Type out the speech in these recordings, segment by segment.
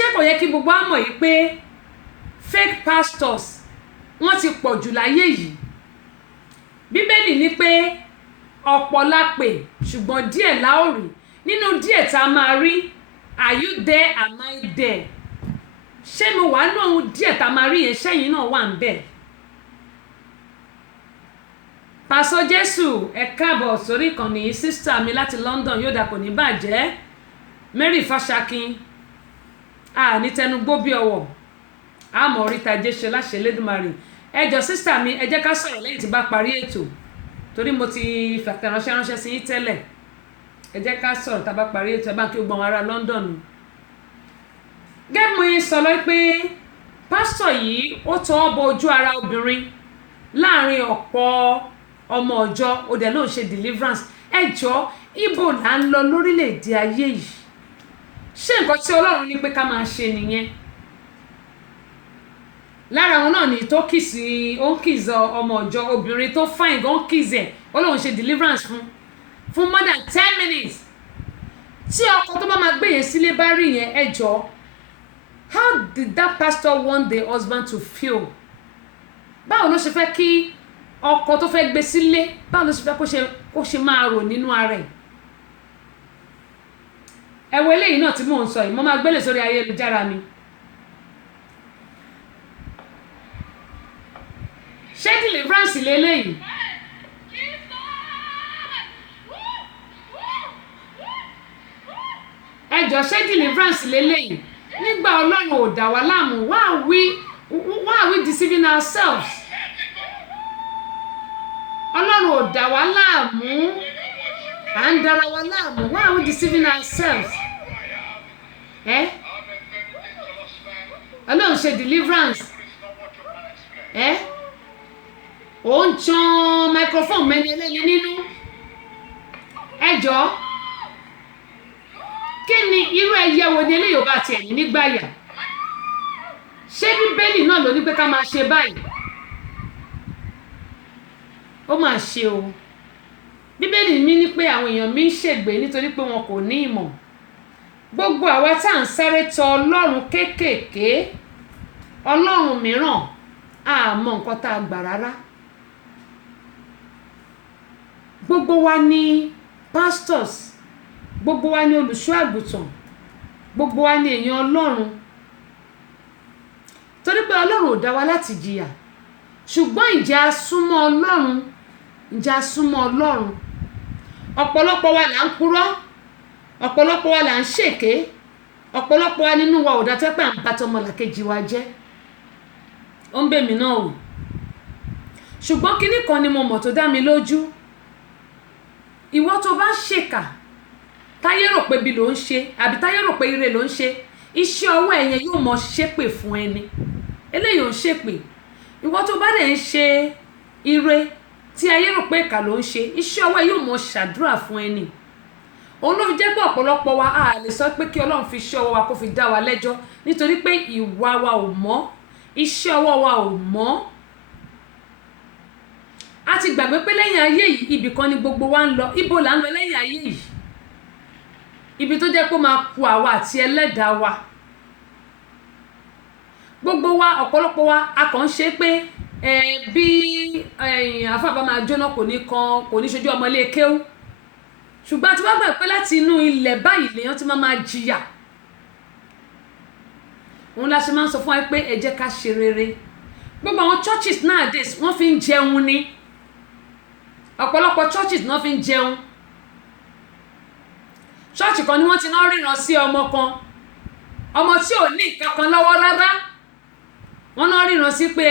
ṣé kò yẹ kí gbogbo á mọ̀ yìí pé fake pastors wọ́n ti pọ̀ jù láyé yìí bíbélì ní pé ọ̀pọ̀ la pè ṣùgbọ́n díẹ̀ la ó rí nínú díẹ̀ tá a máa rí are you there am I there ṣé mo wà nínú ohun díẹ̀ tá a máa rí yẹn ṣẹ́yìn náà wà ń bẹ̀. Pásọ Jésù ẹ káàbọ̀ sórí ìkànnì sísítà mi láti London yóò dà kò ní bàjẹ́ Mary Fáṣakin ní tẹnugbó bí ọwọ́ àmọ́ oríta jésù láṣẹ lẹ́dùnmarè ẹjọ́ sísítà mi ẹ jẹ́ ká sọ̀rọ̀ lẹ́yìn tí bá parí ètò torí mo ti fàtẹ̀ránṣẹ́ ránṣẹ́ sí yín tẹ́lẹ̀ ẹ jẹ́ ká sọ̀rọ̀ tá a bá parí ètò ẹ bá kí o gbọ́n ará London gẹ́gẹ́ mo yẹn sọ lọ pé pásítọ̀ yìí ó tọ́ bọ ojú ara obìnrin láàrin ọ̀pọ̀ ọmọ ọjọ́ ó dẹ̀ ló ń ṣe deliverance ẹjọ́ ibo là ń lọ lórílẹ̀‐èdè ayé yìí ṣé nǹkan tí Ọlọ́run ní pé ká máa ṣe nìyẹn lára wọn náà ni tó kìsì ó ń kìsì ọmọ ọjọ́ obìnrin tó fine gan kìsì ẹ̀ ó lóun ṣe deliverance fún more than 10 minutes tí ọkọ tó bá máa gbé yẹn sílé bá rí yẹn ẹjọ́ how did that pastor want the husband to feel báwo ló ṣe fẹ́ kí ọkọ tó fẹ́ gbé sílé báwo ló ṣe fẹ́ kó ṣe máa rò nínú ara ẹ̀ ẹ̀wọ̀ eléyìí náà tí mò ń sọ yìí mo máa gbélé sórí ayélujára mi ṣé deliverance lélẹ́yìí ẹjọ́ ṣé deliverance lélẹ́yìí nígbà Ọlọ́run ò dá wa láàmú why are we deceiving ourselves Ọlọ́run ò dá wa láàmú à ń dára wa láàmú why are we deceiving ourselves Ọlọ́run ṣe deliverance ó ń tan microphone mẹ́ni ẹlẹ́ni nínú ẹjọ́ kí ni irú ẹyẹ wo ni eléyìí ò bá tiẹ̀ ní nígbàyà ṣé bíbélì náà ló ní pé ká máa ṣe báyìí ó máa ṣe o bíbélì mi ní pé àwọn èèyàn mi ń ṣègbé nítorí pé wọn kò ní ìmọ̀ gbogbo àwa tá à ń sáré tọ Ọlọ́run kéékèèké Ọlọ́run mìíràn àmọ́ nǹkan tá a gbà rárá gbogbo wa ni pastors gbogbo wa ni olùṣọ́ àgùntàn gbogbo wa ni èèyàn Ọlọ́run torí pé Ọlọ́run ò dá wa láti jìyà ṣùgbọ́n ǹjẹ́ a súnmọ́ Ọlọ́run ǹjẹ́ a súnmọ́ Ọlọ́run ọ̀pọ̀lọpọ̀ wa là ń purọ́ ọ̀pọ̀lọpọ̀ wa là ń ṣèké ọ̀pọ̀lọpọ̀ wa nínú wa ò dá tẹ́pẹ́ à ń bá tọmọlàkejì wa jẹ́ ó ń bẹ̀ mí náà wò ṣùgbọ́n kinní kan ni mo mọ̀ tó dá mi lójú ìwọ tó bá ṣèkà táyé rò pé bí ló ń ṣe àbí táyé rò pé ire ló ń ṣe iṣẹ́ ọwọ́ ẹ̀yẹn yóò mọ ṣépè fún ẹni eléyìí ò ń ṣépè ìwọ tó bá dẹ̀ ń ṣe ire tí ayé rò pé ìkà ló ń ṣe iṣẹ́ ọwọ́ ẹ̀ yóò mọ ṣàdúrà fún ẹni òun ló fi jẹ́ pé ọ̀pọ̀lọpọ̀ wa a lè sọ pé kí Ọlọ́run fi iṣẹ́ ọwọ́ wa kó fi dá wa lẹ́jọ́ nítorí pé ìwà wa ò mọ́ iṣẹ́ ọwọ́ wa ò mọ́ a ti gbàgbé pé lẹ́yìn ayé yìí ibì kan ni gbogbo wa ń lọ ibo là ń lọ lẹ́yìn ayé yìí ibi tó jẹ́ pé máa ku àwa àti ẹlẹ́dàá wa gbogbo wa ọ̀pọ̀lọpọ̀ wa a kàn ń ṣe pé bí àfàbà máa jóná kò ní ṣojú ọmọ ilé kéwú ṣùgbọ́n tí wọ́n gbà pé láti inú ilẹ̀ báyìí lèèyàn ti máa jìyà òun la ṣe máa ń sọ fún wa pé ẹ jẹ́ ká ṣe rere gbogbo àwọn churches nowadays wọ́n fi ń jẹun ni ọ̀pọ̀lọpọ̀ churches náà fi ń jẹun church kan ni wọ́n ti náà ríran sí ọmọ kan ọmọ tí ò ní nǹkan kan lọ́wọ́ rárá wọ́n náà ríran sí pé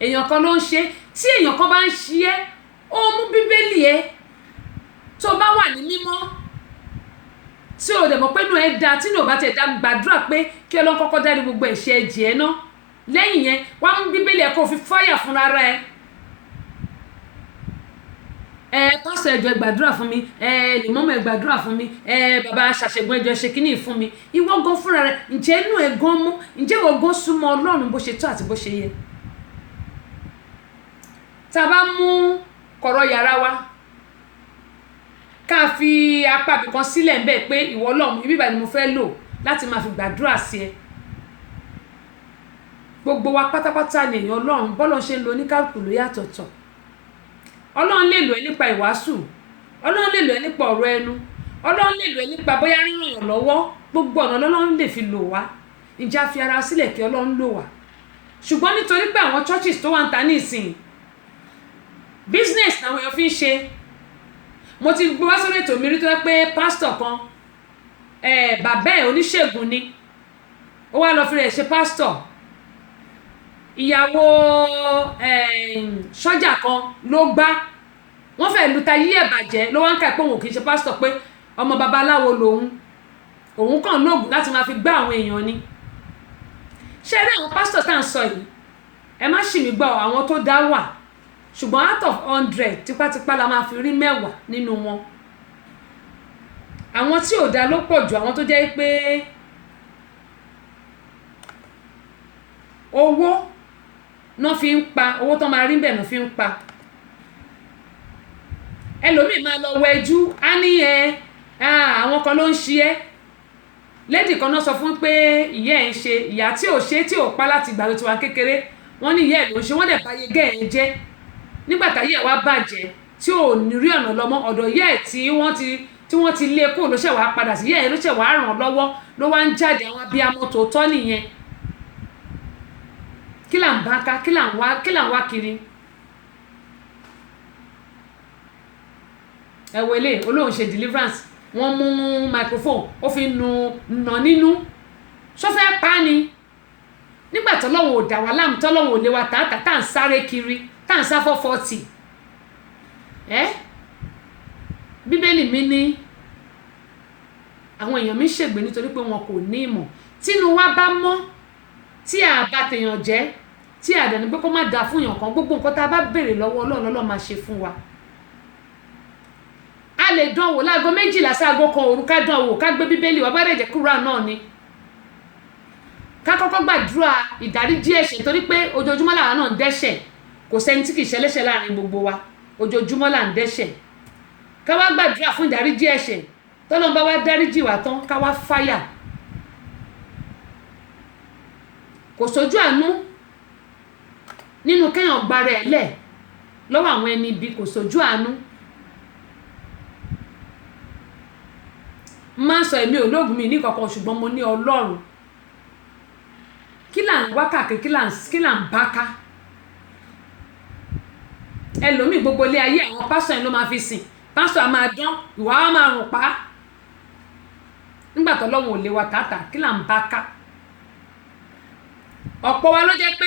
èèyàn kan ló ń ṣe tí èèyàn kan bá ń ṣe é ó mú bíbélì ẹ tó bá wà ní mímọ́ tí ò dẹ̀ mọ̀ pé inú ẹ da tí ní ò bá tẹ̀ dá gbàdúrà pé kí Ọlọ́run kọ́kọ́ dárí gbogbo ẹ̀ṣẹ̀ ẹ̀jẹ̀ ẹ ná lẹ́yìn yẹn wá mú bíbélì ẹ kó fi fáyà fúnra rẹ pásítọ̀ ẹjọ́ ẹ gbàdúrà fún mi lèmọ́mọ́ ẹ gbàdúrà fún mi bàbá ṣàṣẹ̀gbọ́n ẹjọ́ ṣe kíní fún mi ìwọ gan fúnra rẹ ǹjẹ́ inú ẹ gan mú ǹjẹ́ ìwọ gan súnmọ́ Ọlọ́run bó ṣe tó àti bó ṣe yẹ tá a bá mú kọ̀rọ̀ yàrá wa ká fi apá ibì kan sílẹ̀ ń bẹ̀ pé ìwọ Ọlọ́run ibi ìbàdí mo fẹ́ lò láti máa fi gbàdúrà sí ẹ gbogbo wa pátápátá ni èèyàn Ọlọ́run, bọ́lọ̀ ṣe ń lo oníkálùkù ló yàtọ̀tọ̀. Ọlọ́run lè lò ẹ́ nípa ìwàásù, Ọlọ́run lè lò ẹ́ nípa ọ̀rọ̀ ẹnu, Ọlọ́run lè lò ẹ́ nípa bóyá ríràn yàn lọ́wọ́. Gbogbo ọ̀nà l'Ọlọ́run lè fi lò wá. Ǹjẹ́ a fi ara sílẹ̀ kí Ọlọ́run lò wá? Ṣùgbọ́n nítorí pé àwọn churches tó wà ń ta ní ìsìn business làwọn èèyàn fi ń ṣe. Mo ti gbé wá sórí ètò mi rí tó yẹ pé pásítọ̀ kan bàbá ẹ̀ oníṣègùn ni, ó wá lọ fi rẹ̀ ṣe pásítọ̀. Ìyàwó sọ́jà kan ló gbá, wọ́n fẹ́ lu ta yí ẹ̀ bàjẹ́, ló wá ń kà pé òun kì í ṣe pásítọ̀, pé ọmọ babaláwo lòun, òun kàn lóògùn láti máa fi gbá àwọn èèyàn ni. Ṣé rí àwọn pásítọ̀ tá à ń sọ yìí, ẹ má ṣì mí gbọ́, àwọn tó dá wà, ṣùgbọ́n out of 100 tipátipá la máa fi rí 10 nínú wọn. Àwọn tí ò dá ló pọ̀ jù, àwọn tó jẹ́ pé owó náà fi ń pa, owó tó máa rí bẹ́ẹ̀ náà fi ń pa. Ẹlòmíì máa lọ wẹjú, á ní àwọn kan ló ń ṣe ẹ́. Lady kan náà sọ fún pé ìyá ẹ̀ ń ṣe, ìyá tí ò ṣe tí ò pa láti ìgbà tó ti wà kékeré, wọ́n ní ìyá ẹ̀ ló ń ṣe, wọ́n dẹ̀ báyé gẹ́ ẹ̀ jẹ́. Nígbà táyé ẹ̀ wá bàjẹ́ tí ò ní rí ọ̀nà lọ́mọ, ọ̀dọ̀ ìyá ẹ̀ tí wọ́n ti lé kó ló ṣẹ̀ wá padà sí, ìyá ẹ̀ ló ṣẹ̀ wá ràn lọ́wọ́, ló wá ń jáde. Àwọn abiyamọ tòótọ́ nìyẹn. Kí là ń bá ká, kí là ń wá kiri? Ẹ̀wẹ̀lé olóhùn ṣe deliverance, wọ́n mú microphone ó fi nà nínú, ṣó fẹ́ pa ni? Nígbà t'Ọlọ́run ò dà wá láàmú, t'Ọlọ́run ò lé wa tààtà tá à ń sáré kiri, tá à ń sá 440. Bíbélì mi ní àwọn èèyàn mi ṣègbé nítorí pé wọn kò ní ìmọ̀. Tínú wa bá mọ́, tí a bá tèèyàn jẹ́, tí a dẹ̀ ní pé kó má dáa fún èèyàn kan, gbogbo nǹkan tá a bá béèrè lọ́wọ́ Ọlọ́run, Ọlọ́run máa ṣe fún wa. A lè dánwò láago 12 sí aago 1 òru, ká dánwò, ká gbé bíbélì wa, bá dẹ̀ jẹ́ kúrò náà ni. Ká kọ́kọ́ gbàdúrà ìdáríjì ẹ̀ṣẹ̀, torí pé ojoojúmọ́ làwa náà ń dẹ́ṣẹ̀, kò sẹ́ni tí kìí ṣẹlẹ́ṣẹ̀ láàrin gbogbo wa, ojoojúmọ́ là ń dẹ́ṣẹ̀. Ká wá gbàdúrà fún ìdáríjì ẹ̀ṣẹ̀, t'Ọlọ́run bá wá dáríjì wa tán, ká wá fáyà. Kò sójú àánú nínú kéèyàn gbára ẹ̀ lẹ̀ lọ́wọ́ àwọn ẹni ibi, kò sójú àánú. Má sọ èmi ò lóògùn mi ní kankan, ṣùgbọ́n mo ní Ọlọ́run. Kí là ń wá káàkiri, kí là ń bá ká? Ẹlòmíì gbogbo ilé ayé àwọn pásítọ̀ yẹn ló máa fi sìn, pásítọ̀ a máa dán, ìwà á máa rùn pa. Nígbà t'Ọlọ́run ò lé wa tààtà, kí là ń bá ká? Ọ̀pọ̀ wa ló jẹ́ pé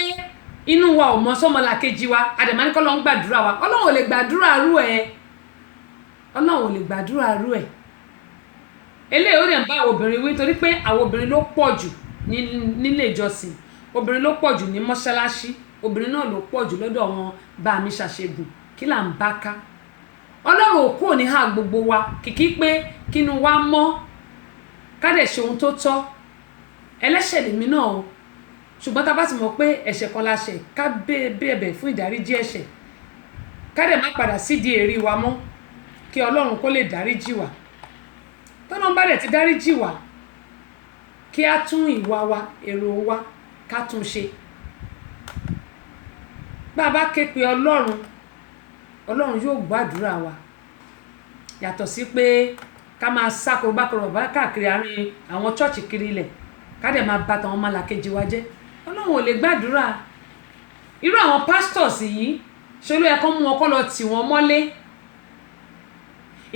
inú wa ò mọ sọ́mọlàkejì wa, àdèmá ní k'Ọlọ́run gbàdúrà wa. Ọlọ́run ò lè gbàdúrà rú ẹ̀. Ọlọ́run ò lè gbàdúrà rú ẹ̀. Eléyìí ó dẹ̀ ń bá àwọn obìnrin wí, torí pé àwọn obìnrin ló pọ̀ jù nílé ìjọsìn, obìnrin ló pọ̀ jù ní mọ́ṣáláṣí, obìnrin náà ló pọ̀ jù lọ́dọ̀ wọn bá mi ṣàṣegùn. Kí là ń bá ká? Ọlọ́run ò kúrò ní hà gbogbo wa, kìkì pé kínú wa mọ́, ká dẹ̀ ṣe ohun tó tọ́. Ẹlẹ́ṣẹ̀ lèmi náà o, ṣùgbọ́n tá bá ti mọ̀ pé ẹ̀ṣẹ̀ kan la ṣẹ̀, ká bẹ̀bẹ̀ fún ìdáríjì ẹ̀ṣẹ̀, ká dẹ̀ má padà sídìí èrí wa mọ́, kí Ọlọ́run kó lè dáríjì wa. T'Ọlọ́run bá dẹ̀ ti dáríjì wa, kí á tún ìwà wa, èrò wa, ká tún ṣe. Bá a bá ké pe Ọlọ́run, Ọlọ́run yóò gbàdúrà wa. Yàtọ̀ sí pé ká máa sá korobákorò bá káàkiri àárín àwọn chọ́ọ̀chì kiri ilẹ̀, ká dẹ̀ máa bá tàwọn ọmọlàkejì wa jẹ́. Ọlọ́run ò lè gbàdúrà. Irú àwọn pastors yìí, ṣé ló yẹ kó mú wọn kó lọ tì wọ́n mọ́lé?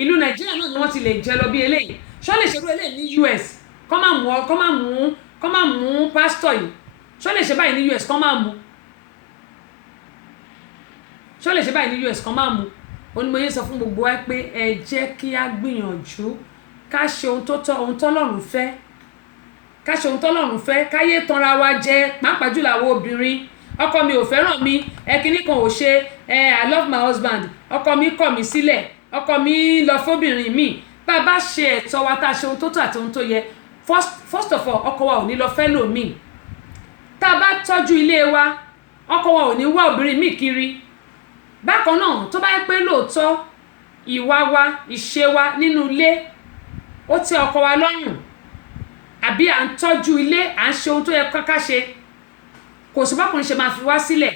Ìlú Nàìjíríà náà ni wọ́n ti lè jẹ lọ bí eléyìí. Ṣó lè ṣerú eléyìí ní US? Kó má mú pastor yìí. Ṣó lè ṣe báyìí ní US? Kó má mú. Ṣó lè ṣe báyìí ní US? Kó má mú. Onímọ̀ye sọ fún gbogbo wa pé ẹ jẹ́ kí á gbìyànjú ká ṣe ohun tó tọ́, ohun t'Ọlọ́run fẹ́. Ká ṣe ohun t'Ọlọ́run fẹ́, káyé tanra wa jẹ, pàápàá jùlọ àwọn obìnrin. Ọkọ mi ò fẹ́ràn mi, kíní kan ò ṣe, I love my husband, ọkọ mi kọ̀ mí sílẹ̀, ọkọ mi lọ fóbìnrin mi. Bá a bá ṣe ẹ̀tọ́ wa, tá a ṣe ohun tó tọ́ àti ohun tó yẹ, first of all, ọkọ wa ò ní lọ fẹ́ lòmíì. Tá a bá tọ́jú ilé wa, ọkọ wa ò ní wá obìnrin míì kiri. Bákan náà, tó bá yẹ pé lóòótọ́ ìwà wa, ìṣe wa nínú ilé ó tẹ́ ọkọ wa lọ́rùn, àbí à ń tọ́jú ilé, à ń ṣe ohun tó yẹ ká ṣe, kò sí bákùnrin ṣe máa fi wá sílẹ̀.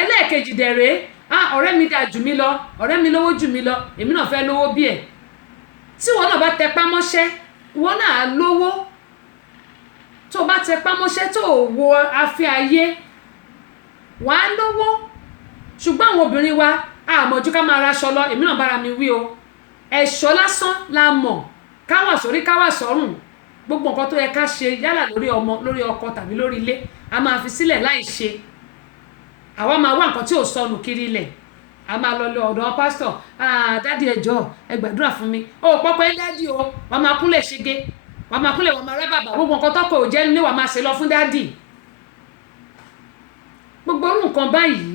Ẹlẹ́ẹ̀kejì dẹ̀rẹ́ ọ̀rẹ́ mi dà jù mí lọ, ọ̀rẹ́ mi lówó jù mí lọ, èmi náà fẹ́ lówó bí ẹ̀. Tí ìwọ náà bá tẹpá mọ́ṣẹ́ ìwọ náà á lówó. Tó bá tẹpá mọ́ṣẹ́ tó wo afẹ́ ayé wà á lówó. Ṣùgbọ́n àwọn obìnrin wa àmọ̀jú ká máa raṣọ lọ, èmi náà bára mi wí o. Ẹ̀ṣọ́ lásán la mọ̀, káwà sórí káwà sọ́rùn, gbogbo nǹkan tó yẹ ká ṣe yálà lórí ọmọ, lórí ọkọ tàbí lórí ilé a máa fi sílẹ̀ láì ṣe. Àwa máa wá nǹkan tí ò sọnù kiri ilẹ̀, a máa lọ ọ̀dọ̀ pásítọ̀, dádì ẹ jọ̀ọ́ ẹ gbàdúrà fún mi. Ó pọ́pọ́ ẹ dádì o, wọ́n máa kúnlẹ̀ ṣege, wọ́n máa kúnlẹ̀ wọ́n máa rẹ́ bàbá, gbogbo nǹkan tọ́kọ̀ ò jẹ́ nílé wọ́n máa ṣe lọ fún dádì. Gbogbo orú nǹkan báyìí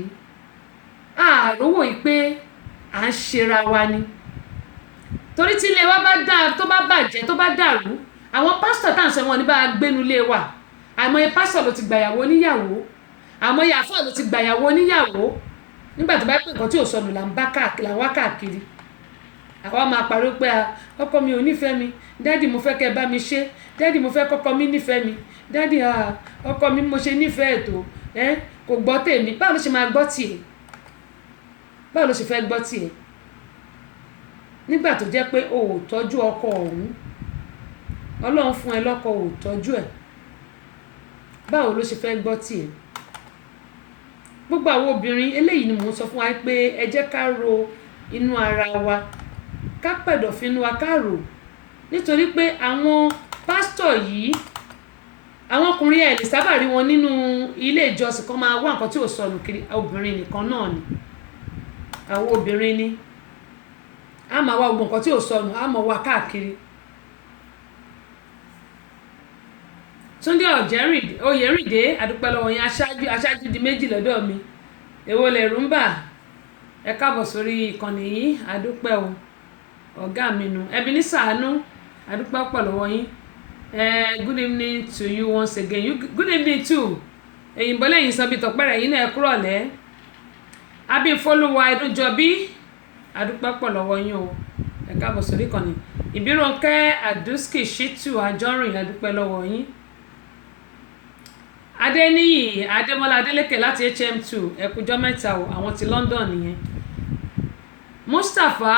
àrówó yìí pé à ń ṣera wa ni. Torí tí ilé wa bá tó bá bàjẹ́ tó bá dàrú, àwọn pásítọ̀ tá à ń sọ wọn ní bá gbénu ilé wa. Àìmọye pásítọ̀ ló ti gbàyàwó níyàwó, àìmọye àfáà ló ti gbàyàwó níyàwó. Nígbà tó bá pè nǹkan tí ò sọnù là ń wá káàkiri. Àwa máa pariwo pé ọkọ mi ò nífẹ̀ẹ́ mi, dádì mo fẹ́ kẹ́ bá mi ṣe, dádì mo fẹ́ kọ́kọ́ mi nífẹ̀ẹ́ mi, dádì ọkọ mi mo ṣe nífẹ̀ẹ́ tó kò gbọ́ tèmi. Báwo ló ṣe máa gbọ́ tiẹ̀? Báwo ló ṣe fẹ́ gbọ́ tiẹ̀? Nígbà tó jẹ́ pé o ò tọ́jú ọkọ ọ̀hún, Ọlọ́run fún ẹ lọ́kọ ò tọ́jú ẹ̀, báwo ló ṣe fẹ́ gbọ́ tiẹ̀? Gbogbo àwọn obìnrin eléyìí ni mò ń sọ fún wa pé ẹ jẹ́ ká ro inú ara wa, ká pẹ̀dọ̀ fínú wa ká rò. Nítorí pé àwọn pásítọ̀ yìí, àwọn ọkùnrin ẹ̀ lè sábà rí wọn nínú ilé ìjọsìn kan máa wá nǹkan tí ò sọnù kiri. Obìnrin nìkan náà ni, àwọn obìnrin ni a máa wá gbogbo nǹkan tí ò sọnù, a máa wá káàkiri. Túndé Oyèrìndé àdúpẹ́ lọ́wọ́ yín, aṣáájú di méjì lọ́dọ̀ mi. Èwo lẹ̀rù ń bà? Ẹ káàbọ̀ sórí ìkànnì yìí, àdúpẹ́ o, ọ̀gá mi nu. Ẹbí ní sàánú, àdúpẹ́ pọ̀ lọ́wọ́ yín. Good evening to you once again. Good evening too. Èyìnbó lẹ́yìn sọ bí tọ̀pẹ́rẹ̀ yín náà ẹ kúrọ̀ lẹ́. Abífolúwa Ẹdúnjọbí, àdúpẹ́ pọ̀ lọ́wọ́ yín o, ẹ káàbọ̀ sórí ìkànnì. Ìbírónkẹ́ Àdúskì Ṣítù Àjọrìn, àdúpẹ́ lọ́wọ́ yín. Adéníyì Adémọ́lá Adélékè láti HM2, ẹkùjọ́ mẹ́ta o, àwọn ti London nìyẹn. Mustapha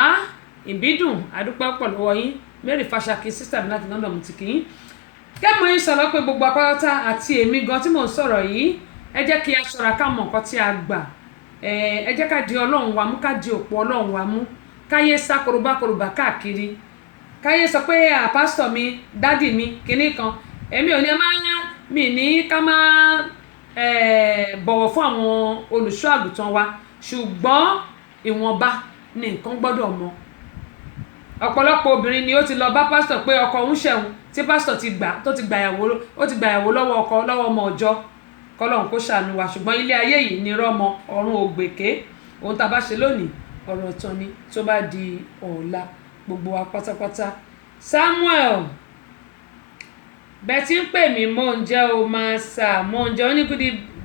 Ìbídùn, àdúpẹ́ pọ̀ lọ́wọ́ yín. Mary Fashaki sister mi láti London mo ti kí yín. Kẹ́mọ̀ yín sọ̀rọ̀ pé gbogbo apáráta àti èmi gan tí mò ń sọ̀rọ̀ yìí, ẹ jẹ́ kí a ṣọ́ra ká mọ̀ nǹkan tí a gbà. Ẹ jẹ́ ká di Ọlọ́run wa mú, ká di òpó Ọlọ́run wa mú, káyé sá korobá káàkiri, káyé sọ pé pásítọ̀ mi, dádì mi kinní kan. Èmi ò ní mi ní ká máa bọ̀wọ̀ fún àwọn olùṣọ́ àgùntàn wa, ṣùgbọ́n ìwọ̀nba ni nǹkan gbọ́dọ̀ mọ. Ọ̀pọ̀lọpọ̀ obìnrin ni ó ti lọ bá pásítọ̀ pé ọkọ òun ṣẹ̀wọ̀n, tí pásítọ̀ ti gbàyàwó lọ́wọ́ ọkọ lọ́wọ́ ọmọ ọjọ́. Kọ́lọ́run kó ṣàánú wa, ṣùgbọ́n ilé ayé yìí ni rọ́mọ ọ̀run ògbèké. Ohun tá a bá ṣe lónìí ọ̀rọ̀ tán ni tó bá di ọ̀la, gbogbo wa pátápátá. Samuel bẹ́ẹ̀ tí ń pè mí mò ń jẹ́ o máa sà, mò ń jẹ́ ó ní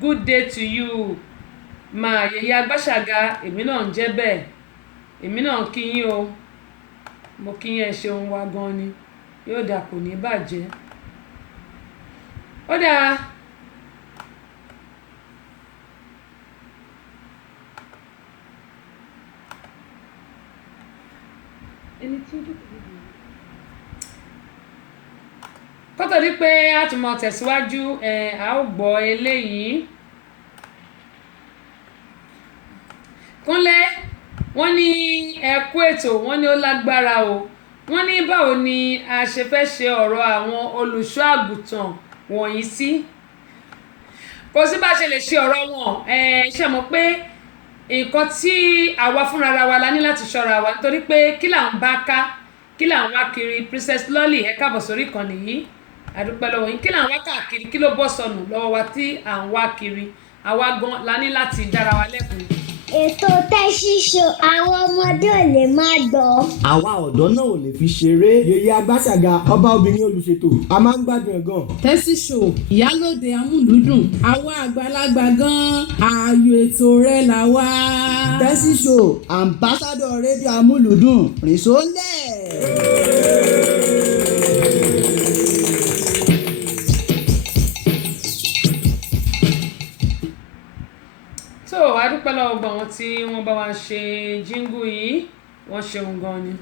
good day to you máa yẹ̀yẹ́ Agbáṣàga. Èmi náà ń jẹ́ bẹ́ẹ̀, èmi náà kí yín o, mo kí yín, ẹ ṣeun wa gan ni, yóò dà kò ní bàjẹ́. Ó dáa. Kó tó di pé a tún máa tẹ̀síwájú, a ó gbọ́ eléyìí. Kúnlé wọ́n ní ẹ kú ètò, wọ́n ní ó lágbára o, wọ́n ní báwo ni a ṣe fẹ́ ṣe ọ̀rọ̀ àwọn olùṣọ́ àgùntàn wọ̀nyí sí. Kò sí bá ṣe lè ṣe ọ̀rọ̀ wọn, ṣe mọ̀ pé nǹkan tí àwa fúnra wa la ní láti ṣọ́ra wa, nítorí pé kí là ń bá ká, kí là ń wá kiri. Princess Lolly, ẹ káàbọ̀ sórí ìkànnì yìí, àdúpẹ́ lọ́wọ́ yín. Kí là ń wá káàkiri, kí ló bọ́ sọnù lọ́wọ́ wa tí à ń wá kiri? Àwa gan la ní láti dára wa lẹ́kùn. Ètò Tẹ́sí Show àwọn ọmọdé ò lè máa gbọ́. Àwa ọ̀dọ́ náà ò lè fi ṣeré. Yèyé Agbáṣàga ọba obìnrin olùṣètò, a máa ń gbádùn ẹ̀ gan. Tẹ́sí Show ìyálòde amúlùúdùn, àwa àgbàlagbà gan ààyò ètò rẹ̀ là wá. Tẹ́sí Show ambassador rédíò amúlùúdùn, rìn sólẹ̀. tí wọ́n bá wa ṣe jíngù yìí wọ́n ṣeun gan ni.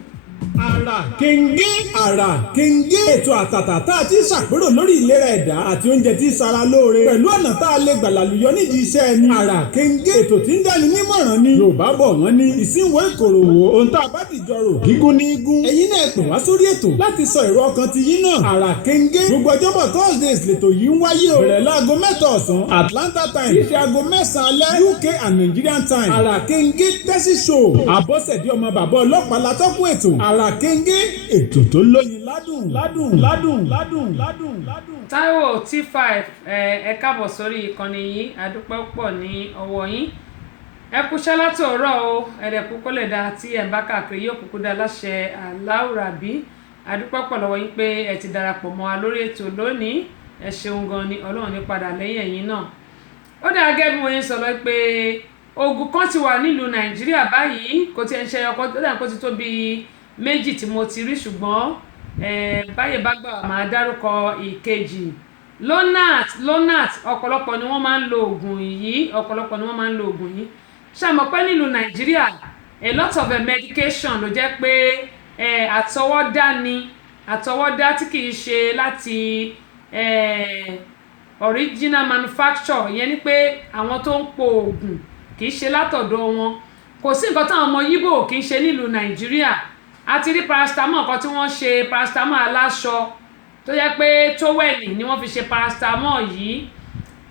Àrà kéńgé àrà kéńgé ètò àtàtà tá a ti ṣàpérò lórí ìlera ẹ̀dá àti oúnjẹ tí sara lóore pẹ̀lú ọ̀nà tá a lè gbàlàlùyọ nídìí iṣẹ́ ẹni. Àrà kéńgé ètò tí ń dáni nímọ̀ràn ni Yorùbá bọ̀ wọ́n ní ìsínwó ìkòròwò ohun tá a bá dìjọ rò gígún ní igun. Ẹ̀yin náà pè wá sórí ètò láti sọ èrò ọkàn ti yín náà. Àrà kéńgé gbogbo ọjọ́bọ̀ Thursdays lètò yìí ń wáyé o. Bẹ̀rẹ̀ láago 7 ọ̀sán Atlanta time ìṣe aago 9 alẹ́ UK and Nigerian time. Àrà kéńgé tẹ́sí show Àbọ̀sẹ̀dé ọmọ bàbá ọlọ́pàá látọ́kùn ètò. Àrà kéńgé ètò tó lóyin ládùn. Táíwò T5 ẹ káàbọ̀ sórí ìkànnì yìí àdúpẹ́ pọ̀ ní ọwọ́ yín ẹ kúṣẹ́ láti ọ̀rọ̀ o ẹ̀rẹ̀kú kó lè da tí ẹ̀ ń bá káàkiri yóò kúkú dá láṣẹ aláwùrábí àdúpẹ́ pọ̀ lọ́wọ́ yín pé ẹ ti darapọ̀ mọ́ wa lórí ètò lónìí ẹ ṣeun gan ni Ọlọ́run ní padà lẹ́yìn ẹ̀yin náà. Ó dáa gẹ́gẹ́ bí mo yẹn sọ lọ pé ogun kan ti wà nílùú Nàìjíríà báyìí kò tiẹ̀ ń ṣe ọkọ̀ tó dà kó ti tó bíi méjì tí mo ti rí ṣùgbọ́n báyìí bá gbà máa dárúkọ ìkejì lonart ọ̀pọ̀lọpọ̀ ni wọ́n máa ń lo oògùn yìí ṣàmọ̀ pé nílùú Nàìjíríà a lot of medication ló jẹ́ pé àtọwọ́dá tí kìí ṣe láti original manufacture ìyẹn ni pé àwọn tó ń po oògùn kìí ṣe látọ̀dọ̀ wọn kò sí nǹkan táwọn ọmọ Yíbò kìí ṣe nílùú Nàìjíríà a ti rí paracetamol kan tí wọ́n ṣe paracetamol aláṣọ tó yẹ pé tówẹ̀lì ni wọ́n fi ṣe paracetamol yìí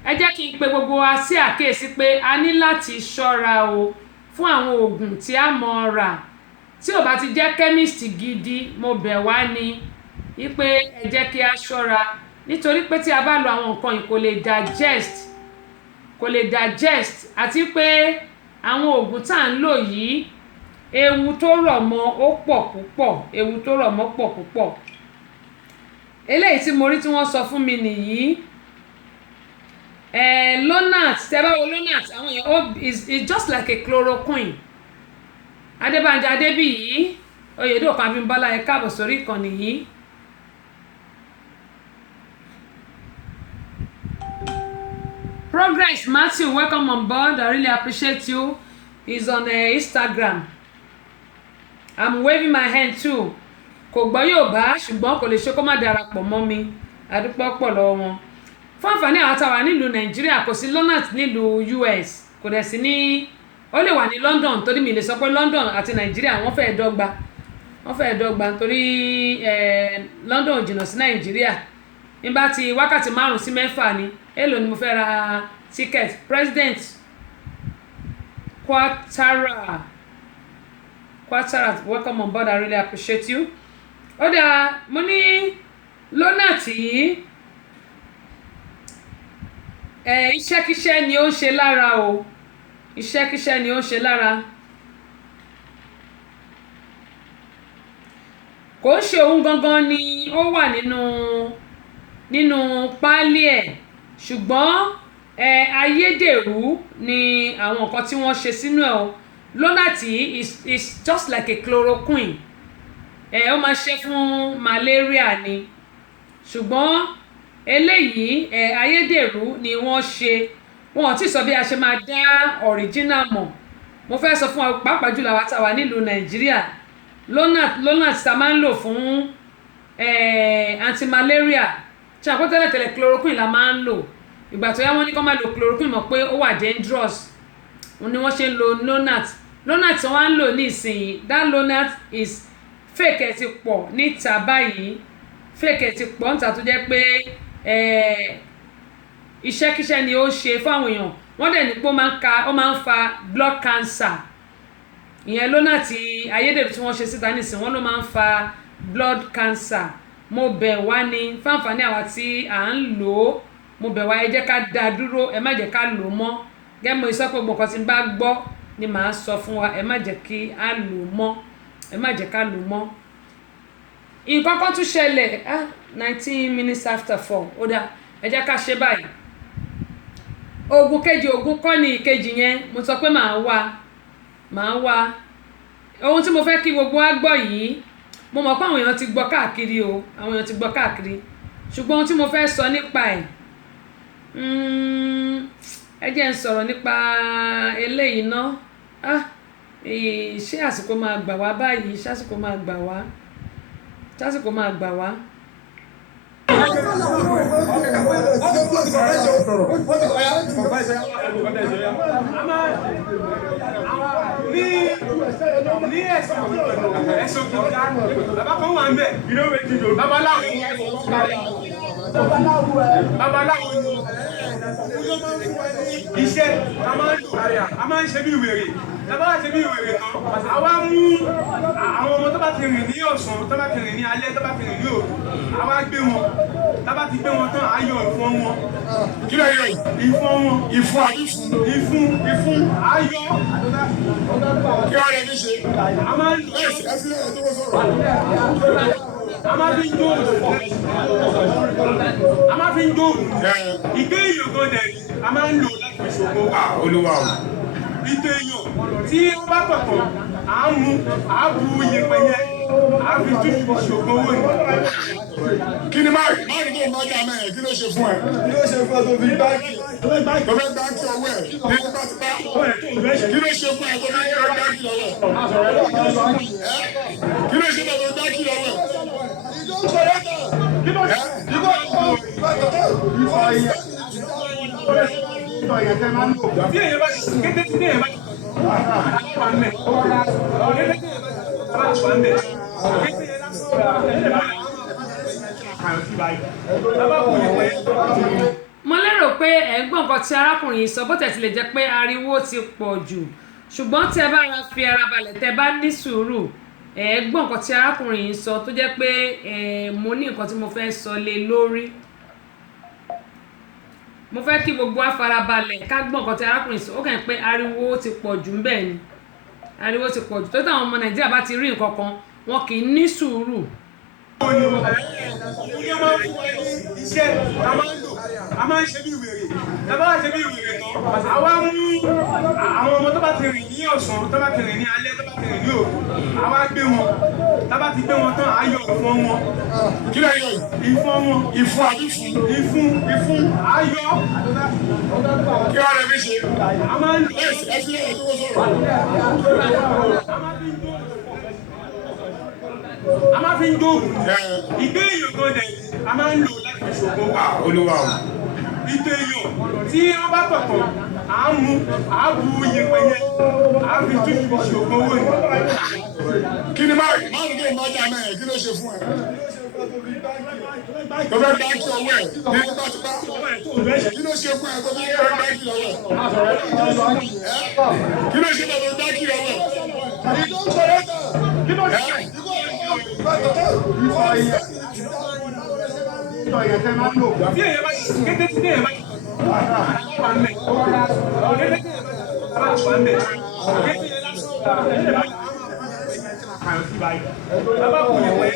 ẹ jẹ́ kí n pe gbogbo wa sí àkíyèsí pé a ní láti ṣọ́ra o fún àwọn oògùn tí a mọ̀ rà tí ò bá ti jẹ́ chemist gidi mo bẹ̀ wá ni wípé ẹ jẹ́ kí a ṣọ́ra nítorí pé tí a bá lo àwọn nǹkan yìí kò lè digest àti pé àwọn oògùn tá à ń lò yìí ewu tó rọ̀ mọ́ ó pọ̀ púpọ̀ eléyìí tí mo rí tí wọ́n sọ fún mi nìyí lonart tẹ́ bá wo lonart àwọn èèyàn is just like a chloroquine Adébánjọ Adébíyì Oyèdọ́kun Abímbọ́lá ẹ káàbọ̀ sórí ìkànnì yìí. Progress Matthew, welcome on board. I really appreciate you. He's on Instagram. I'm waving my hand too. Kò gbọ́ Yorùbá ṣùgbọ́n kò lè ṣe kó má darapọ̀ mọ́ mi. Adúpẹ́ pọ̀ lọ́wọ́ wọn. Fún àǹfààní àwọn táwa nílùú Nàìjíríà kò sí lonart nílùú US kò dẹ̀ sí ní ó lè wà ní London torí mi lè sọ pé London àti Nàìjíríà wọ́n fẹ́ẹ́ dọ́gba torí London ò jìnnà sí Nàìjíríà nígbà tí wákàtí 5 sí 6 ni èló ni mo fẹ́ ra ticket President Quatara welcome on board. I really appreciate you. Ó dáa mo ní lonart yìí iṣẹ́kíṣẹ́ ni ó ń ṣe lára o iṣẹ́kíṣẹ́ ni ó ń ṣe lára kò ń ṣe òun gangan ni ó wà nínú páálí ẹ̀ ṣùgbọ́n ayédèrú ni àwọn nǹkan tí wọ́n ṣe sínú ẹ̀ o lonart is just like a chloroquine ó máa ṣe fún malaria ni ṣùgbọ́n eléyìí ayédèrú ni wọ́n ṣe wọn ò tí sọ bí a ṣe máa dá original mọ̀ mo fẹ́ sọ fún wa pàápàá jùlọ àwọn táwa nílùú Nàìjíríà lonart tá máa ń lò fún anti-malaria tí a kó tẹ́lẹ̀tẹ́lẹ̀ chloroquine la máa ń lò ìgbà tó yá wọ́n ní kó máa lo chloroquine mọ̀ pé ó wà dangerous ni wọ́n ṣe ń lo lonart tí wọ́n á ń lò ní ìsinyìí that lonart is fake ẹ̀ ti pọ̀ níta báyìí fake ẹ̀ ti pọ̀ níta tó jẹ́ pé iṣẹ́kíṣẹ́ ni ó ṣe fáwọn èèyàn wọ́n dẹ̀ ní pé ó máa ń fa blood cancer ìyẹn lonart ayédèrú tí wọ́n ṣe síta nísìn wọ́n ló máa ń fa blood cancer mo bẹ̀ wá ní fáǹfààní àwa tí à ń lò ó mo bẹ̀ wá ẹ jẹ́ ká dá dúró ẹ má jẹ́ ká lò ó mọ́ gẹ́gẹ́ mo sọ pé gbọ̀ngàn tí n bá gbọ́ ni màá sọ fún wa ẹ má jẹ́ kí á lò ó mọ́ nǹkan kan tún ṣẹlẹ̀ 19 minutes after 4 ó dá ẹ jẹ́ ká ṣe báyìí ogun kọ́ ni ìkejì yẹn mo sọ pé màá wá ohun tí mo fẹ́ kí gbogbo wa gbọ́ yìí mo mọ̀ pé àwọn èèyàn ti gbọ́ káàkiri ṣùgbọ́n ohun tí mo fẹ́ sọ nípa ẹ̀ ẹ jẹ́ n sọ̀rọ̀ nípa eléyìí ná ṣé àsìkò máa gbà wá báyìí ṣásìkò máa gbà wá ṣásìkò máa gbà wá. ní ẹ̀sùn kìíta bàbá kan wà ń bẹ̀ babaláwo iṣẹ́ a máa ń ṣe bí wèrè tàbá ṣe bí wèrè tán àwa mú àwọn ọmọ tó bá ti rìn ní ọ̀sán tó bá ti rìn ní alẹ́ tó bá ti rìn ní òru àwa gbé wọn tàbá ti gbé wọn tán ayọ̀ ìfún wọn kí ló yọ ìfún wọn ìfún ayọ̀ kí wọ́n lè ní ṣe a máa ń lò a máa fi ń jó ìgbé èèyàn gan dẹ̀ a máa ń lò láti ìṣòro olúwa ìgbé èèyàn tí ó bá tọ̀tọ̀ à ń mú àábù yẹpẹyẹ àáfi tútù ìṣòro owó yìí. Kí ni máa rí tó máa jà mẹ́rin kí ló ṣe fún ẹ? Kí ló ṣe fún ẹ tó fi báńkì? Tó fẹ́ báńkì ọwọ́ ẹ̀ ní tipátipá. Kí ló ṣe fún ẹ tó fi báńkì lọ́wọ́ ẹ̀? Kí ló ṣe fún ẹ tó fi báńkì lọ́wọ́ ẹ̀? Tí èyàn bá kété tí èyàn bá wà ń bẹ̀, kété tí èyàn bá wà ń bẹ̀, kété yẹn lásán. Mo lérò pé ẹ gbọ́ nǹkan tí arákùnrin yìí sọ bó tẹ̀ tilẹ̀ jẹ́ pé ariwo ti pọ̀ jù ṣùgbọ́n tẹ́ bá ra fi ara balẹ̀ tẹ́ bá ní sùúrù ẹ gbọ́ nǹkan tí arákùnrin yìí sọ tó jẹ́ pé mo ní nǹkan tí mo fẹ́ sọ lé lórí. Mo fẹ́ kí gbogbo afarabalẹ̀ ká gbọ́ nǹkan tí arákùnrin sọ ó kàn pé ariwo ti pọ̀ jù ńbẹ̀ ni ariwo ti pọ̀ jù tó táwọn ọmọ Nàìjíríà bá ti rí nǹkan kan wọn kì í ní sùúrù. Iṣẹ́ a máa ń ṣe bí wèrè tàbá ṣe bí wèrè tán àwa mú àwọn ọmọ tó bá ti rìn ní ọ̀sán tó bá ti rìn ní alẹ́ tó bá ti rìn ní òru àwa gbé wọn tàbá ti gbé wọn tán ayọ̀ ìfún wọn kí ló yọ ìfún wọn ìfún ayọ̀ kí wọ́n lè fi ṣe a máa ń lò a máa fi ń dóògùn ìgbé èèyàn gan dẹ̀ a máa ń lò láti fi ṣògo olúwa ìgbé èèyàn tí wọ́n bá tọ̀tọ̀ à ń mú àábù yẹpẹyẹ àáfi tútù fi ṣògo owó yìí. Kí ni máa rí tó máa jà mẹ́rin kí ló ṣe fún ẹ? Tó fẹ́ báńkì ọwọ́ ẹ̀ ní tipátipá kí ló ṣe fún ẹ tó fi fẹ́ báńkì lọ́wọ́ ẹ̀? Kí ló ṣe tó fi báńkì lọ́wọ́ ẹ̀? Kí ló ṣe? Tí èyàn bá kété tí èyàn bá wà ń bẹ̀, kété tí èyàn bá wà ń bẹ̀, kété yẹn lásán. Bàbá kò yẹ wẹ̀.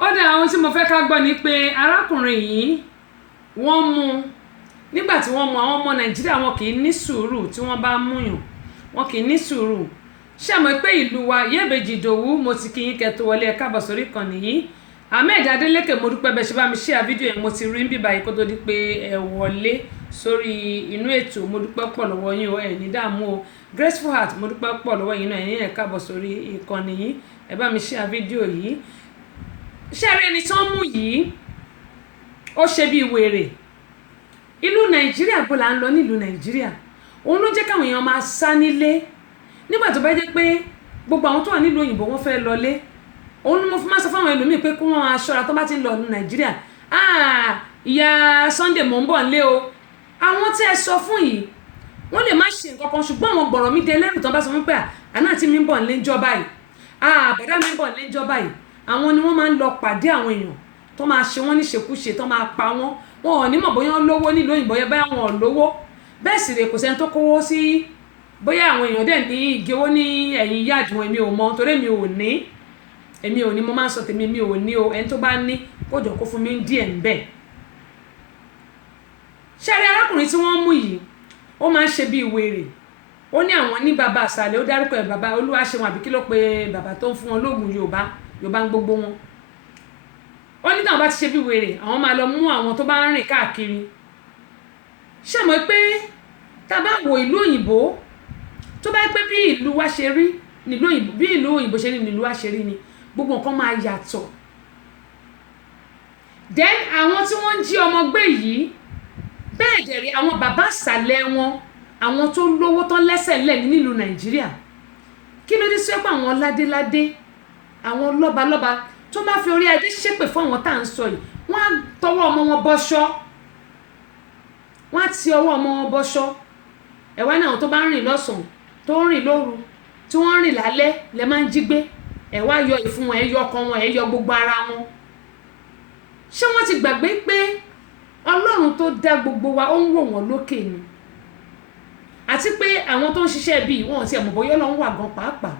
Ó dá ohun tí mo fẹ́ ká gbọ́ ni pé arákùnrin yìí wọ́n mú nígbà tí wọ́n mú àwọn ọmọ Nàìjíríà wọn kì í ní sùúrù tí wọ́n bá múyàn wọn kì í ní sùúrù ṣé àmọ́ pé ìlú wa Ìyábẹ̀jì Ìdòwú mo ti kí yín kẹ́tọ́ wọlé ẹ káàbọ̀ sórí ìkànnì yìí Ahmed Adeleke mo dúpẹ́ bẹ́ẹ̀ ṣe bá mi share fídíò yẹn mo ti rí ń bíbá yìí kó tó di pé ẹ wọlé sórí inú ètò mo dúpẹ́ pọ̀ lọ́wọ́ yín o ẹ ní dààmú o Graceful Heart mo dúpẹ́ pọ̀ lọ́wọ́ yín náà ẹ̀yin ẹ káàbọ̀ sórí ìkànnì yìí ẹ bá mi share fídíò yìí ṣé rí ẹni tán mú yìí ó ṣe bí wèrè ìlú Nàìjíríà bó la ń lọ nílùú Nàìjíríà òun ló jẹ́ káwọn èèyàn máa sá nílé nígbà tó bá jẹ́ pé gbogbo àwọn tó wà nílùú òyìnbó wọ́n fẹ́ lọlé òun ni mo fi máa sọ fáwọn ẹlòmíì pé kí wọ́n máa ṣọ́ra tó bá ti ń lọ ní Nàìjíríà ìyá Sunday mò ń bọ̀ nílé o àwọn tí ẹ sọ fún yìí wọ́n lè má ṣe nǹkan kan ṣùgbọ́n àwọn gbọ̀rọ̀ mi dé lẹ́rù tán bá sọ fún pé àná àti mi ń bọ̀ nílé ń jọba yìí bọ̀dá mi ń bọ̀ nílé ń jọba yìí àwọn ni wọ́n máa ń lọ pàdé àwọn èèyàn tó máa ṣe wọ́n níṣekúṣe tó máa pa wọ́n wọn ò ní mọ̀ bóyá wọ́n lówó nílùú òyìnbó yẹn báyà wọn ò lówó bẹ́ẹ̀ sì rè kò sẹ́ni tó kówó sí bóyá àwọn èèyàn dẹ̀ ní igi owó ní ẹ̀yìn yáàdì wọn èmi ò mọ̀ torí èmi ò ní mo máa ń sọ tèmi èmi ò ní o ẹni tó bá ní kó jọ kó fún mi díẹ̀ ń bẹ̀. ṣẹ́rí arákùnrin tí wọ́n mú yìí ó máa ń ṣe bí wèrè. Ó ní àwọn ní bàbá àsàlẹ̀, ó dárúkọ ẹ̀ bàbá Olúwaṣeun àbí kí ló pe bàbá tó ń fún wọn lóògùn Yorùbá ń gbogbo wọn. Ó ní táwọn bá ti ṣe bí wèrè àwọn máa lọ mú àwọn tó bá ń rìn káàkiri. ṣé mọ̀ pé tá a bá wo ìlú òyìnbó tó bá pẹ́ bí ìlú wa ṣe rí bí ìlú òyìnbó ṣe rí nílùú wa ṣe rí ni gbogbo nǹkan máa yàtọ̀. Then àwọn tí wọ́n ń jí ọmọ gbé yìí bẹ́ẹ̀ dẹ̀ rí àwọn bàbá àsàlẹ̀ wọn àwọn tó lówó tán lẹ́sẹ̀ ńlẹ̀ nílùú Nàìjíríà. Kí ló dé sẹ́pọ̀ àwọn ládéládé àwọn lọ́balọ́ba tó bá fi orí adé ṣépè fún àwọn tá à ń sọ yìí wọ́n á tọwọ́ ọmọ wọn bọ́ṣọ́, wọ́n á ti ọwọ́ ọmọ wọn bọ́ṣọ́. Ẹ̀wá náà àwọn tó bá ń rìn lọ́sàn-án tó ń rìn lóru tí wọ́n ń rìn lálẹ́ lẹ máa ń jí gbé ẹ̀wá yọ ìfun wọn yọ ọkàn wọn yọ gbogbo ara wọn. ṣé wọ́n ti gbàgbé pé Ọlọ́run tó dá gbogbo wa ó ń wò wọ́n lókè ni, àti pé àwọn tó ń ṣiṣẹ́ bíi wọn ò tiẹ̀ mọ̀ bóyá Ọlọ́run wà gan pàápàá,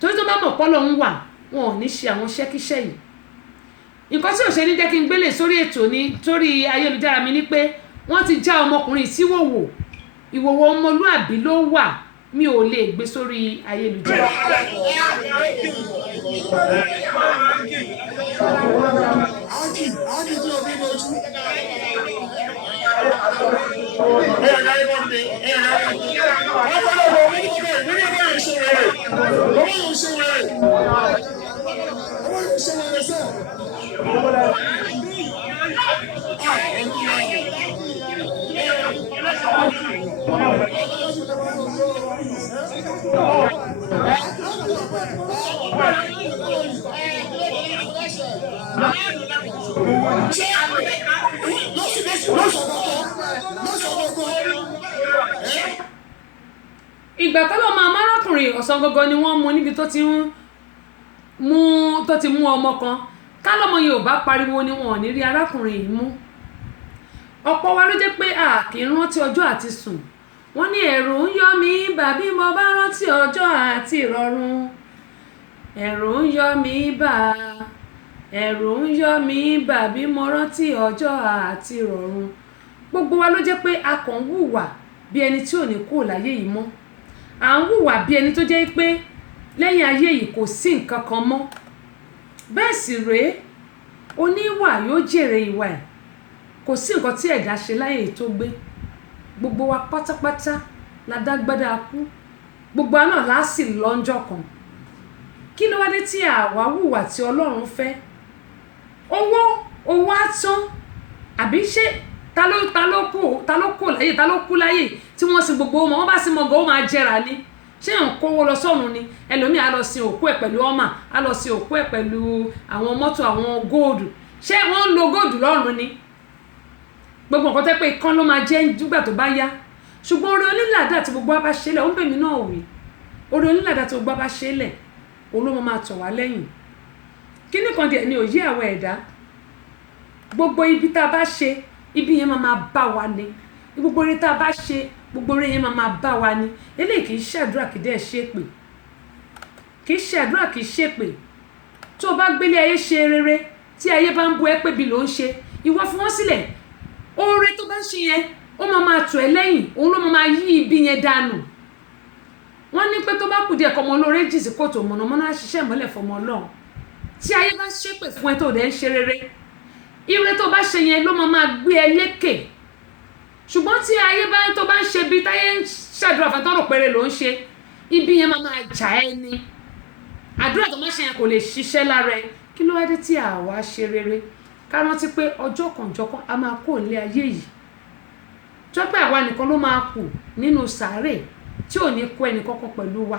torí tó bá mọ̀ pé Ọlọ́run wà wọn ò ní ṣe àwọn iṣẹ́kíṣẹ́ yìí. Nǹkan tí ò ṣe ní jẹ́ kí n gbélé sórí ètò ní torí ayélujára mi ni pé wọ́n ti já ọmọkùnrin síwòwò, ìwòwò ọmọlúàbí ló wà, mi ò lè gbé sórí ayélujára. Ìgbà tó lọ máa márákùnrin ọ̀sán gangan ni wọ́n mú níbi tó ti mú ọmọ kan ká lọ́mọ Yorùbá pariwo ni wọn ò ní rí arákùnrin yìí mú. Ọ̀pọ̀ wa ló jẹ́ pé a kì í rántí ọjọ́ àti sùn. Wọ́n ní ẹ̀rù ń yọ mí bàbí mo bá rántí ọjọ́ àti ìrọ̀rùn. Ẹ̀rù ń yọ mí ẹ̀rù ń yọ mí bàbí mo rántí ọjọ́ àti ìrọ̀rùn. Gbogbo wa ló jẹ́ pé a kàn ń hùwà bí ẹni tí ò ní kúrò láyé yìí mọ́. À ń hùwà bí ẹni tó jẹ́ pé lẹ́yìn ayé yìí kò sí nǹkan kan mọ́. Bẹ́ẹ̀ sì rèé oníwà yóò jèrè ìwà ẹ̀. Kò sí nǹkan tí ẹ̀dá ṣe láyé tó gbé. Gbogbo wa pátápátá la dágbádá kú. Gbogbo wa náà la sì lọ́jọ́ kan. Kí ló wá dé tí àwa hùwà tí Ọlọ́run fẹ́? Owó á tán àbí ṣé ta ló kú láyé tí wọ́n sin gbogbo wọn bá sin mọ̀gàn ó máa jẹrà ni. Ṣé à ń kówó lọ sọ́run ni? Ẹlòmíì á lọ sin òkú ẹ̀ pẹ̀lú ọmọ, á lọ sin òkú ẹ̀ pẹ̀lú àwọn mọ́tò àwọn góòdù. Ṣé wọ́n ń lo góòdù lọ́run ni? Gbogbo nǹkan tẹ́ pé ikán ló máa jẹ́ nígbà tó bá yá. Ṣùgbọ́n oore onílàdá tí gbogbo wa bá ṣe lẹ̀ ó ń bèmí náà wí. Oore onílàdá tí gbogbo wa bá ṣe lẹ̀ olómo máa tọ̀ wá lẹ́yìn. Kíní kan díẹ̀ ni òye àwọn ẹ̀dá. Gbogbo ibi tá a bá ṣe ibi yẹn máa bá wa ni. Gbogbo oore tá a bá ṣe gbogbo oore yẹn máa bá wa ni. Eléyìí kì í ṣàdúrà kì í dẹ̀ ṣépè. Kì í ṣàdúrà kì í ṣépè. Tó o bá gbélé ayé ṣe rere tí ayé bá ń bu ẹ́ pé bí ló ń ṣe ìwọ fi wọ́n sílẹ̀. Oore tó bá ń ṣe yẹn ó máa tọ̀ ẹ́ lẹ́yìn òun ló máa yí ibi yẹn dànù. Wọ́n ní pé tó bá kù díẹ̀ kọ́ ọmọ olóore jì sí kòtò mọ̀nàmọ́ná ṣiṣẹ́ ìmọ́lẹ̀ fọmọ Ọlọ́run. Tí ayé bá ṣépè fún ẹ tó dẹ̀ ń ṣe rere ire tó bá ṣe yẹn ló máa gbé ẹ lékè. Ṣùgbọ́n tí ayé tó bá ń ṣe bí táyé ń ṣàdúrà fún tọ́rọ̀ péré ló ń ṣe ibi yẹn máa jà ẹ́ ni. Àdúrà tó máa ṣe yẹn kò lè ṣiṣẹ́ lára ẹ. Kí ló wá dé tí àwa ṣe rere ká rántí pé ọjọ́ kan a máa kó ilé ayé yìí. Tó pé àwa nìkan ló máa kù nínú sàárè tí ò ní kó ẹnì kankan pẹ̀lú wa.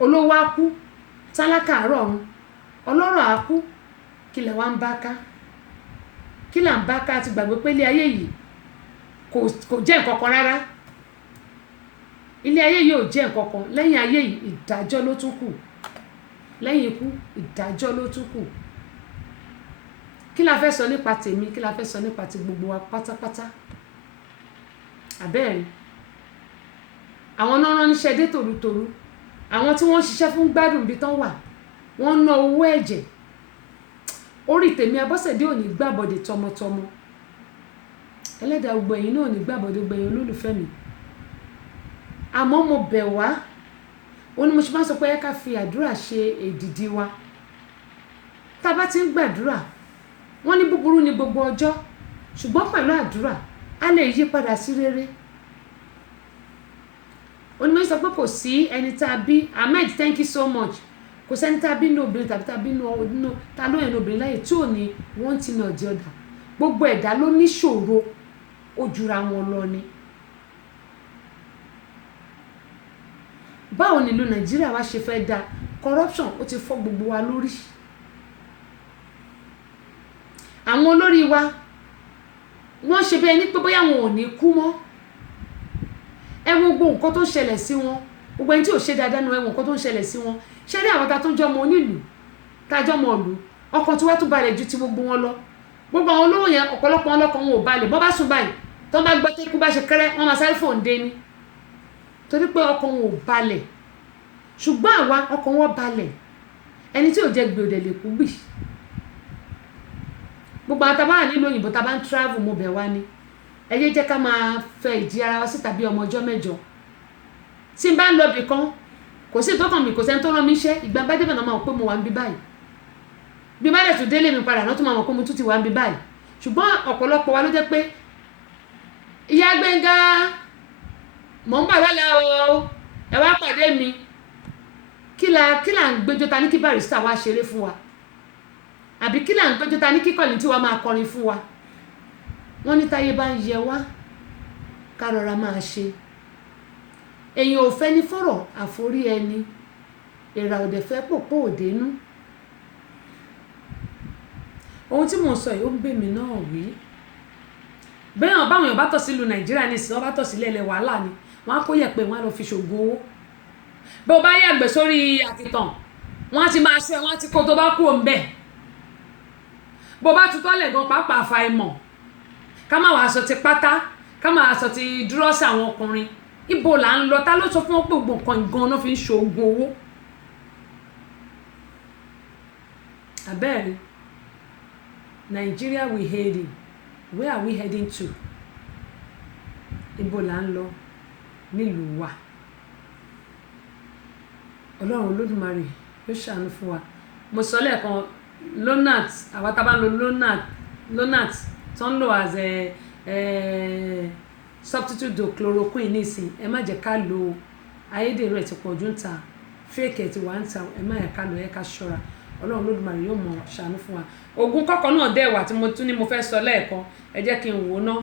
Olówó á kú, tálákà á rọ̀run, ọlọ́rọ̀ á kú, kí lẹ wá ń bá ká? Kí là ń bá ká ti gbàgbé pé ilé ayé yìí kò jẹ́ nǹkan kan rárá. Ilé ayé yìí ò jẹ́ nǹkan kan, lẹ́yìn ayé yìí ìdájọ́ ló tún kù. Lẹ́yìn ikú ìdájọ́ ló tún kù. Kí la fẹ́ sọ nípa tèmi? Kí la fẹ́ sọ nípa ti gbogbo wa pátápátá? Àbẹ́ẹ̀rí. Àwọn náà rán níṣẹ́ dé tòrutòru. Àwọn tí wọ́n ṣiṣẹ́ fún gbádùn bí tán wà. Wọ́n ná owó ẹ̀jẹ̀. orí tèmi Abọ́sẹ̀dé ò ní gbàbọ̀dé tọmọtọmọ, ẹlẹ́dàá gbogbo ẹ̀yin náà ò ní gbàbọ̀dé gbogbo ẹ̀yin olólùfẹ́ mi. Àmọ́ mo bẹ̀ wá, ó ní mo ṣe máa sọ pé ẹ ká fi àdúrà ṣe èdìdí wa. Tá bá ti ń gbàdúrà, wọ́n ní búburú ní gbogbo ọjọ́, ṣùgbọ́n pẹ̀lú àdúrà a lè yí padà sí rere. Ó ní mo sọ pé kò sí ẹni tá a bí, Ahmed thank you so much, kò sẹ́ni tá a bí ní obìnrin tàbí tá a bí ní ta ló yẹn ní obìnrin láyè tí ò ní one thing or the other. Gbogbo ẹ̀dá ló ní ṣòro, ó jura wọn lọ ni. Báwo ni ìlú Nàìjíríà wá ṣe fẹ́ dá? Corruption ó ti fọ́ gbogbo wa lórí. Àwọn olórí wa wọ́n ṣe bí ẹni pé bóyá wọn ò ní kú mọ́. Ẹ wo gbogbo nǹkan tó ń ṣẹlẹ̀ sí wọn, gbogbo ẹni tí ò ṣe dáadáa nu ẹ wo nǹkan tó ń ṣẹlẹ̀ sí wọn. Ṣé rí àwọn ta tó ń jọmọ onílùú, ta jọmọ ìlú, ọkàn tí wá tún balẹ̀ ju ti gbogbo wọn lọ. Gbogbo àwọn olówó yẹn ọ̀pọ̀lọpọ̀ wọn lọ́kàn wọn ò balẹ̀, bọ́ bá sùn báyìí tó bá gbọ́ tẹ́kú bá ṣe kẹ́rẹ́ wọ́n máa sáré fòun dé ni, torí pé ọkàn wọn ò balẹ̀. Ṣùgbọ́n àwa ọkàn wọn balẹ̀, ẹni tí ò jẹ́ gbé òdẹ̀ lè kú gbì. Gbogbo àwọn tàbá wà nílùú òyìnbó tàbá ń travel mo bẹ̀ wá ni, ẹ yé jẹ́ ká máa fẹ́ ìdí ara wa sí tàbí ọmọ ọjọ́ mẹ́jọ. Tí n bá ń lọ bì kan, kò sí ìtọ́kàn mi, kò sẹ́ni tó rán mi iṣẹ́, ìgbà bá débẹ̀ náà máa mọ̀ pé mo wà ń bí báyìí. Bí bá dẹ̀ tún délé mi padà náà tún máa mọ̀ pé mo tún ti wà ń bí báyìí. Ṣùgbọ́n ọ̀pọ̀lọpọ̀ wa ló jẹ́ pé ìyá Gbénga mò ń bà lọ́la o, ẹ wá pàdé mi. Kí là ń gbẹ́jọ́ ta ní kí Barrister wá ṣeré fún wa? Àbí kí là ń gbẹ́jọ́ ta ní kí Kollington wá máa kọrin fún wa? Wọ́n ní táyé bá ń yẹ wá ká rọra máa ṣe. Èèyàn ò fẹ́ ní fọ̀rọ̀ àforí ẹni, èèrà òdẹ̀ fẹ́ pòpò òdénú. Ohun tí mò ń sọ yìí ó ń bè mí náà wí. Bẹ́ẹ̀ báwọn èèyàn bá tọ̀ sílùú Nàìjíríà ní ìsìn, wọ́n bá tọ̀ sílẹ̀ ilẹ̀ wàhálà ni, wọ́n á kó yẹ̀pẹ̀ wọ́n á lọ fi ṣògùn owó. Bí o bá yàgbẹ́ sórí àkìtàn, wọ́n á ti máa ṣe, wọ́n á ti kó tó bá kú òun bẹ́ẹ̀. Bó bá tutọ́ lẹ̀ gan pàápàá àfàìmọ̀, ká má wàá sọ ti pátá, ká má wàá sọ ti dúró sí àwọn ọkùnrin. Ibo là ń lọ? Ta ló sọ fún wọn pé gbogbo nǹkan gan náà fi ń ṣògùn owó? Abẹ́rẹ́ Nigeria we heading, where are we heading to? Ibo là ń lọ nílùú wa? Ọlọ́run Olódùmarè yóò ṣàánú fún wa. Mo sọ lẹ́ẹ̀kan Lonart, àwa tá bá ń lo Lonart tó ń lò as substitute to chloroquine nísìn, ẹ má jẹ́ ká lo ayédèrú ẹ̀ ti pọ̀ jù ń ta, fake ẹ̀ ti wà ń ta, ẹ má yẹ ká lo, ẹ ká ṣọ́ra. Ọlọ́run Olódùmarè yóò mọ̀ ṣàánú fún wa. Ògùn kọ́kọ́ náà dẹ̀ wà tí mo tún ní mo fẹ́ sọ lẹ́ẹ̀kan, ẹ jẹ́ kí n wò ó ná.